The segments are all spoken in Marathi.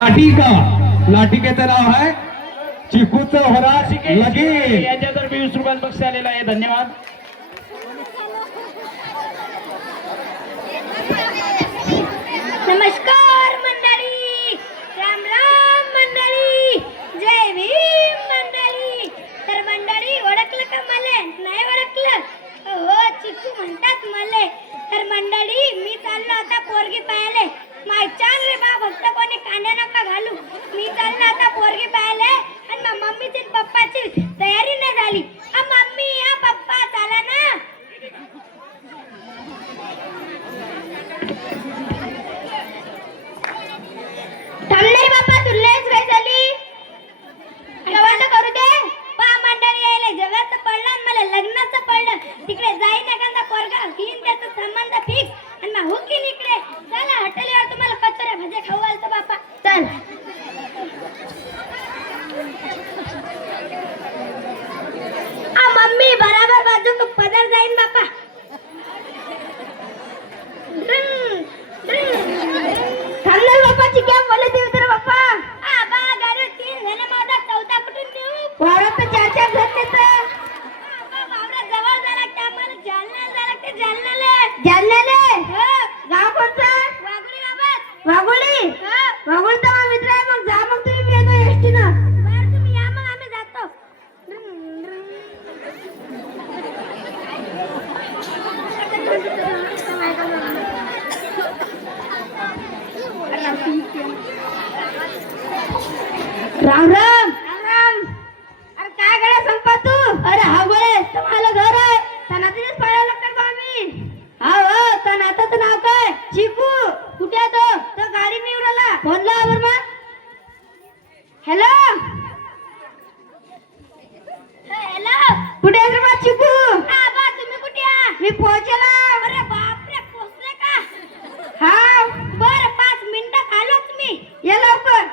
लाटिका लाटिकेचं नाव आहे चिकूचं होरा लगीन. याच्यातर्फे 20 रुपयात बक्षीस आलेलं आहे. धन्यवाद. नमस्कार मंडळी, राम राम मंडळी, जय भीम मंडळी. तर मंडळी ओळखलं का मले? नाही ओळखलं? हो, चिकू म्हणतात मले. तर मंडळी मी चाललो आता पोरगी पाहायला. माय चाल रे बा, फक्त कोणी कांद्या नका घालू. मी चाललो आता पोरगी पाहायला आणि मग मम्मीची आणि पप्पाची तयारी नाही झाली. आ मम्मी, आ पप्पा, चला ना. थांब नाही बाप्पा, तू लयच वेळ झाली. जेवण करू दे. पा मंडळी यायला जगाचं पडलं आणि मला लग्नाचं पडलं. तिकडे जाईन एखादा पोरगा घेईन, त्याचा संबंध फिक्स आणि मग हुकीन इकडे. चला हॉटेलवर तुम्हाला कचोऱ्या भाज्या खाऊ घालतो बाप्पा. चल. आ मम्मी, बराबर बाजू को पदर जाईन बाप्पा. थांबणार बाप्पाची क्या बोलत देऊ तर बाप्पा. आ बा गाडी 3 जण माझा चौथा कुठून देऊ? वावरात 4-4 जण देतं. वावरात जवळ झाला त्या मला जालना झाला ते जालनाले. हो. गाव कोणतं? वाघोली बाबा. वाघोली? हो. वाघोली तर मित्र आहे. मग जा, मग तुम्ही येतो एसटीनं. बरं तुम्ही या, मग आम्ही जातो. राम राम. राम राम. अरे काय गड्या संपा तू? अरे हा गोळे तुम्हाला घर आहे तनातीच पाळायला लागतात बा मी. हा हो, तनाताचं नाव काय? चिकू. कुठे आहे तो? तो गाडी निवडला. फोन लाव बरं मग. हॅलो हॅलो, कुठे आहे रे बा चिकू? हा बा, तुम्ही कुठे आहे? मी पोहोचला. अरे बापरे, पोहोचले का? हा बरं, 5 मिनिटात आलोच मी. ये लवकर.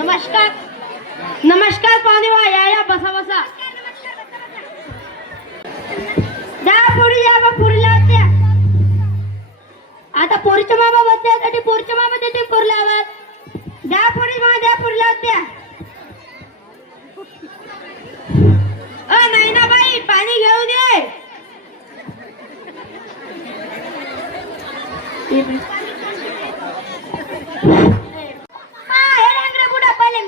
नमस्कार. नमस्कार पाहुणेवा, या बसा बसा. जा पुढे या बा, पुरीला होत्या. आता पोरीच्या मामा बसण्यासाठी पोरीच्या मामा देते पोरीला आवाज. द्या पुढे मामा, द्या पुरीला होत्या. नाही ना बाई, पाणी घेऊ दे.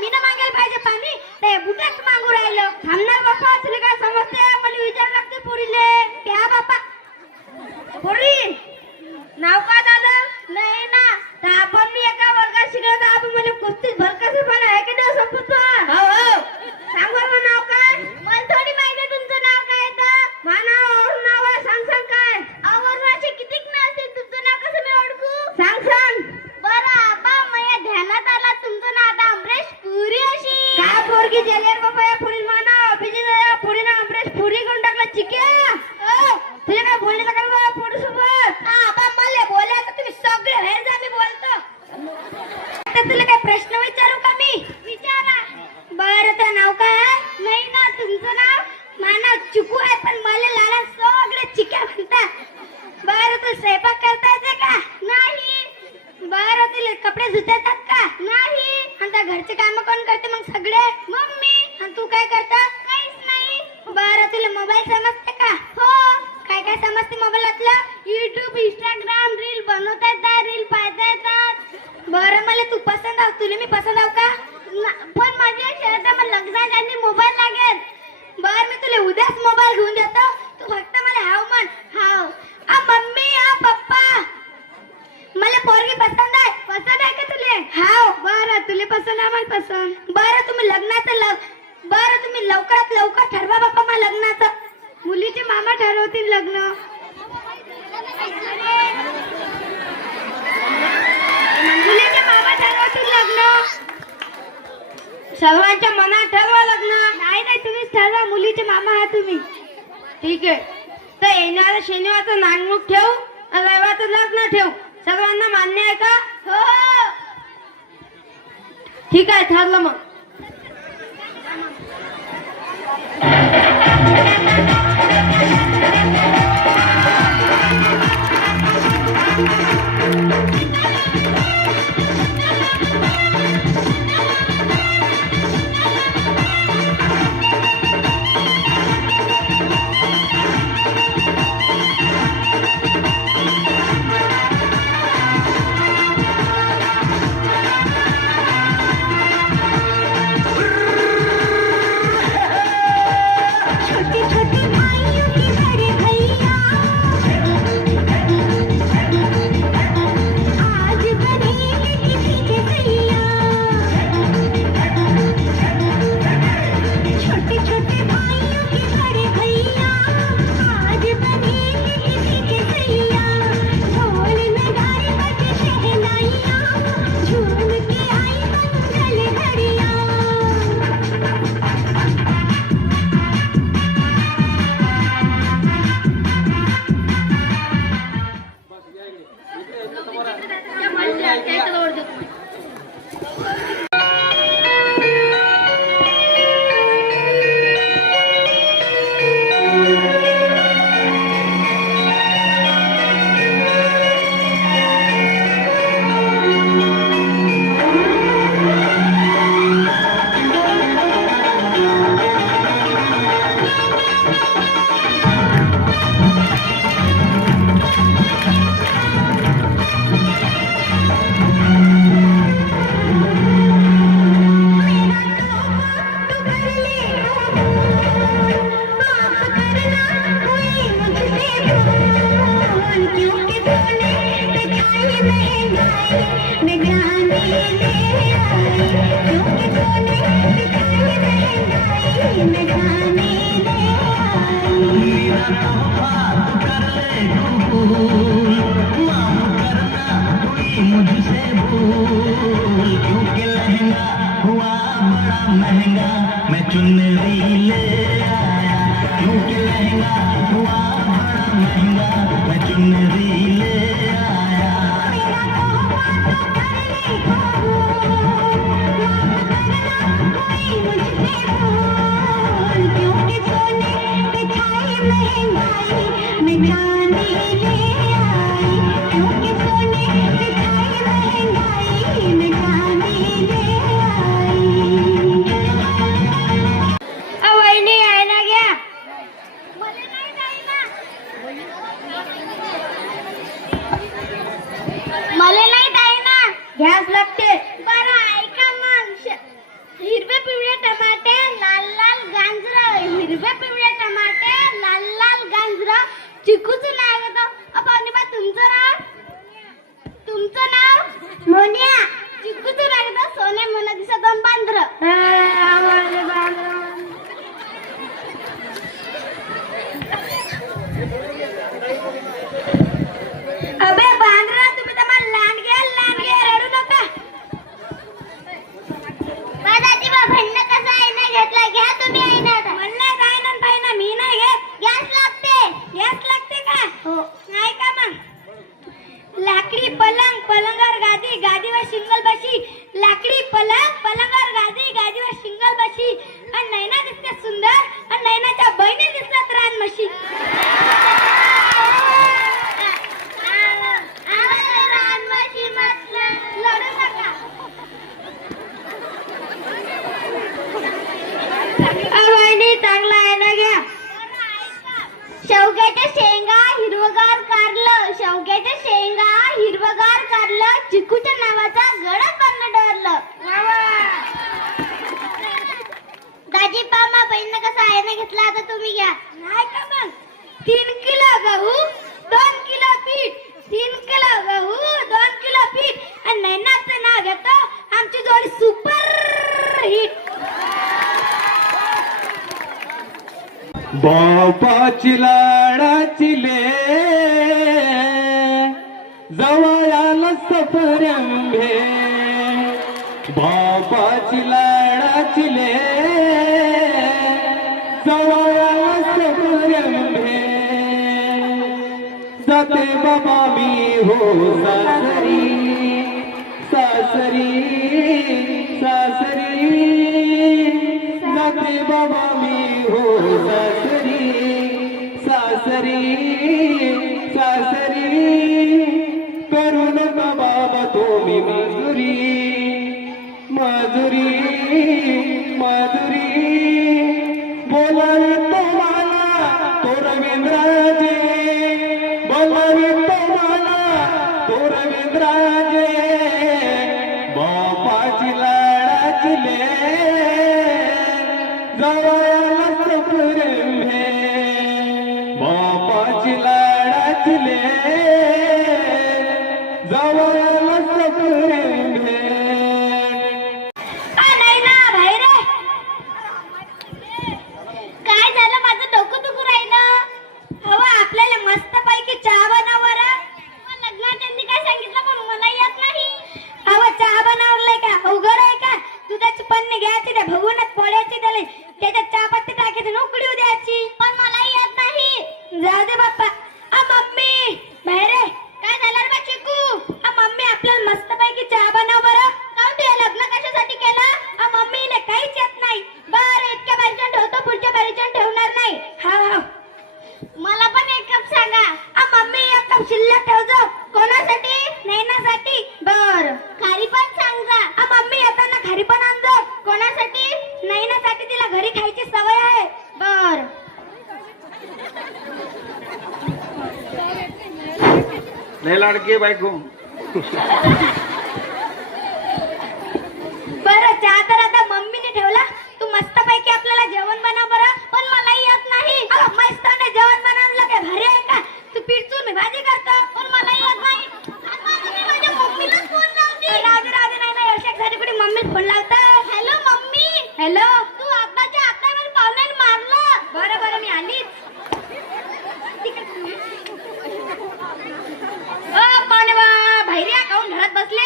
मी ना मागायला पाहिजे पाणी, ते बुटाच मागू राहिलो. थांबणार बाप्पा, तुला काय समजते? मला विचार लागते पोरीले. क्या बाप्पा? पोरी नाव का दादा? नाही ना, तर आपण मी एका वर्गात शिकलो तर आपण मला कुस्तीच भरकस पण आहे की नाही संपत. हो हो, सांग बरं नाव काय? मला थोडी माहिती आहे तुमचं नाव काय तर. माझं नाव आहे. सांग काय? आवरणाचे कितीक नाव असते, तुमचं नाव कसं मी ओळखू? सांग. बरं आबा, माझ्या ध्यानात आला तुमचं नाव आता अमरेश पुरी. अशी काय पोरगी जेलेर बाबा? या पुरी माना अभिजित या पुरी ना अमरेश पुरी करून टाकला. चिक्या तुझे काय बोलले का बाबा पुरी सोबत? आबा मला बोलायचं, तुम्ही सगळे बाहेर जा, मी बोलतो. आता तुला काय प्रश्न विचारू का मी? विचारा. बरं, तर नाव काय? नाही ना, तुमचं नाव? माना चिकू आहे, पण मला लाला सगळे चिक्या म्हणतात. बरं, तू स्वयंपाक करता येते का? नाही. बरं, तुला कपडे धुता येतात का? नाही. आता घरचे काम कोण करते मग? सगळे मम्मी. आणि तू काय करता? काहीच नाही. बरं, तुला मोबाईल समजते का? हो. काय काय समजते मोबाईलातलं? युट्यूब, इंस्टाग्राम, रील बनवता येतात, रील पाहता येतात. बरं, मला तू पसंत आव. तुला मी पसंत आव का? पण माझ्या शहरात मला लग्नाच्या आधी मोबाईल लागेल. बरं, मी तुला उद्याच मोबाईल घेऊन देतो. तू फक्त मला हाव म्हण. हाव. आ मम्मी, आ पप्पा, मला पोरगी पसंत आहे. पसंत आहे का तुले? हाव. बरं, तुले पसंत आहे, मला पसंत. बरं, तुम्ही बरं, तुम्ही लवकरात लवकर ठरवा बाप्पा मला लग्नाचं. मुलीचे मामा ठरवतील लग्न. मुलीचे मामा ठरवतील लग्न. सर्वांच्या मनात ठरवा लग्न. नाही, तुम्हीच ठरवा. मुलीचे मामा आहात तुम्ही. ठीक आहे, तर येणाऱ्या शनिवारचं नागमुख ठेवू आणि रविवारचं लग्न ठेवू. सर्वांना मान्य आहे का? हो. ठीक आहे, ठरलं मग. Thank you. वहिनी आहे ना घ्या मला नाही ताई ना घ्यास लागते बरं ऐका मग हिरवे पिवळे टमाटे लाल लाल गांजर हिरवे पिवळे टमाटे लाल लाल गांजर चिकूचं नाव येतं पाहुणे बा तुमचं नाव मोन्या चिकूचं नाव येतं सोने म्हणा दिसत बांद्र अबे बांद्रा तुम्ही तर मला लांडगे रडू नका दादाजी बा भांडण कसं आहे ना घेतला घ्या तुम्ही आहे ना मला काय ना पाहिजे मी नाही घेत गॅस लागते का हो नाही का मग लाकडी पलंग पलंगावर गादी गादीवर शिंगल बशी लाकडी पलंग पलंगावर गादी गादीवर शिंगल बशी आणि नैना दिसते सुंदर आणि नैनाच्या बहिणी दिसतात रानमशी रानमशी म्हटलं लढू नका वहिनी चांगला आहे ना घ्या शेवग्याच्या शेंगा हिरवगार कारलं शेवग्याच्या शेंगा हिरवगार कारलं चिकूच्या नावाचा गडद बनणं डरलं दाजी पामा बहिणीनं कसा आहे ना घेतला आता तुम्ही घ्या नाही का मग 3 किलो गहू 2 किलो पीठ 3 किलो गहू 2 किलो पीठ आणि नैनाचं नाव घेतो आमची जोडी सुपर हिट बापाची लाडाची ले जवळाला सफरंगे बापाची लाडाची ले जवळाला सफरंगे जाते बाबा मी हो सासरी सासरी सासरी जाते बाबा मी हो सासरी सासरी सासरी करू नका बाबा तुम्ही मजुरी मजुरी मजुरी बोलावे तुम्हाला तो रवींद्राजे बोलावे तुम्हाला तो रवींद्राजे बापाची लाडाची ले जवळाला सफरंगे बापाची लाडाची ले जवळाला सफरंगे नाही ना भाई रे काय झालं माझं डोकं दुखू राहिलं हवा आपल्याला मस्त पैकी चहा बनव बरं लग्नात त्यांनी काय सांगितलं पण मला येत नाही हवा चहा बनवलाय का अवघड आहे का दुधाची पन्नी घ्यायची त्या भगवनात पोळ्याची त्याला त्याच्यात चहा पत्ती टाकायची उकळी द्यायची पण मला येत नाही जाऊ दे बाप्पा आ मम्मी बाहेर काय झालं रे बा चिकू आ मम्मी आपल्याला मस्त पैकी चहा बनव बरं काऊन तू हे लग्न कशासाठी केलं आ मम्मीला काहीच येत नाही बरं इतक्या बारीच्यान ठेवतो पुढच्या बारीच्यान ठेवणार नाही हा मला पण एक कप सांगा आ मम्मी एक कप शिल्लक ठेवजो कोणासाठी नैनासाठी बर खारी पण सांग जा आ मम्मी येताना खारी पण आणजो कोणासाठी नैनासाठी तिला घरी खायची सवय आहे बर लय लाडकी बायको बरं चहा तर आता मम्मीने ठेवला तू मस्त पैकी आपल्याला जेवण बनव बरं पण मला येत नाही मस्त जेवण बनवलं काय भारी आहे का तू पीठ चूर मी भाजी करतो पण मला येत नाही मी माझ्या मम्मीला फोन लावते राधे नाही ना यशक कुठे मम्मी फोन लावता हॅलो मम्मी हॅलो तू आताच्या आता मला पाहुण्याने मारलं बरं मी आलीच पाहुणे बा भैर्या काऊन घरात बसले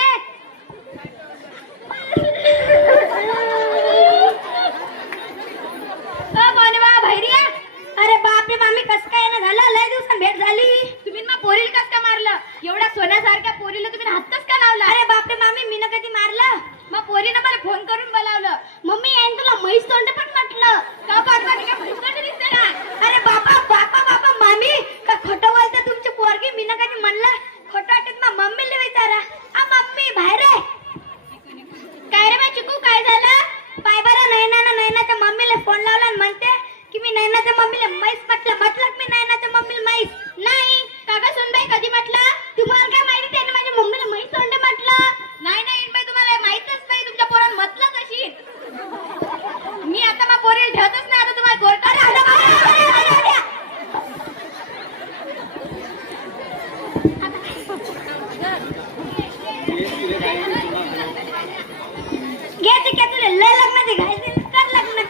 घ्यायचे का तुला लय लग्नाची घायचे कर लग्न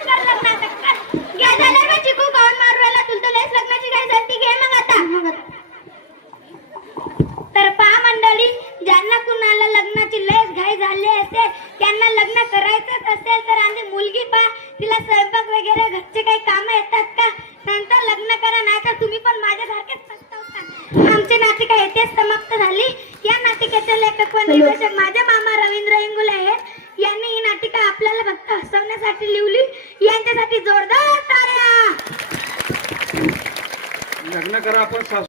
आता कर घ्या झालं ना चिकू गाऊन मारू राहिला तुला तर लयच लग्नाची घाई झाली घे मग आता तर पहा मंडळी ज्यांना कुणाला लग्नाची लयच घाई झाली असेल त्यांना लग्न करायचंच असेल तर आधी मुलगी पहा तिला स्वयंपाक वगैरे घरचे काही कामं येतात का नंतर लग्न करा नाही तर तुम्ही पण माझ्यासारखेच पस्तावता आमची नाटिका येथेच समाप्त झाली या नाटिकेचे लेखक व निर्देशक माझे मामा रवींद्र इंगुले आहेत यांनी ही नाटिका आपल्याला फक्त हसवण्यासाठी लिहिली यांच्यासाठी जोरदार टाळ्या लग्न करा आपण सासू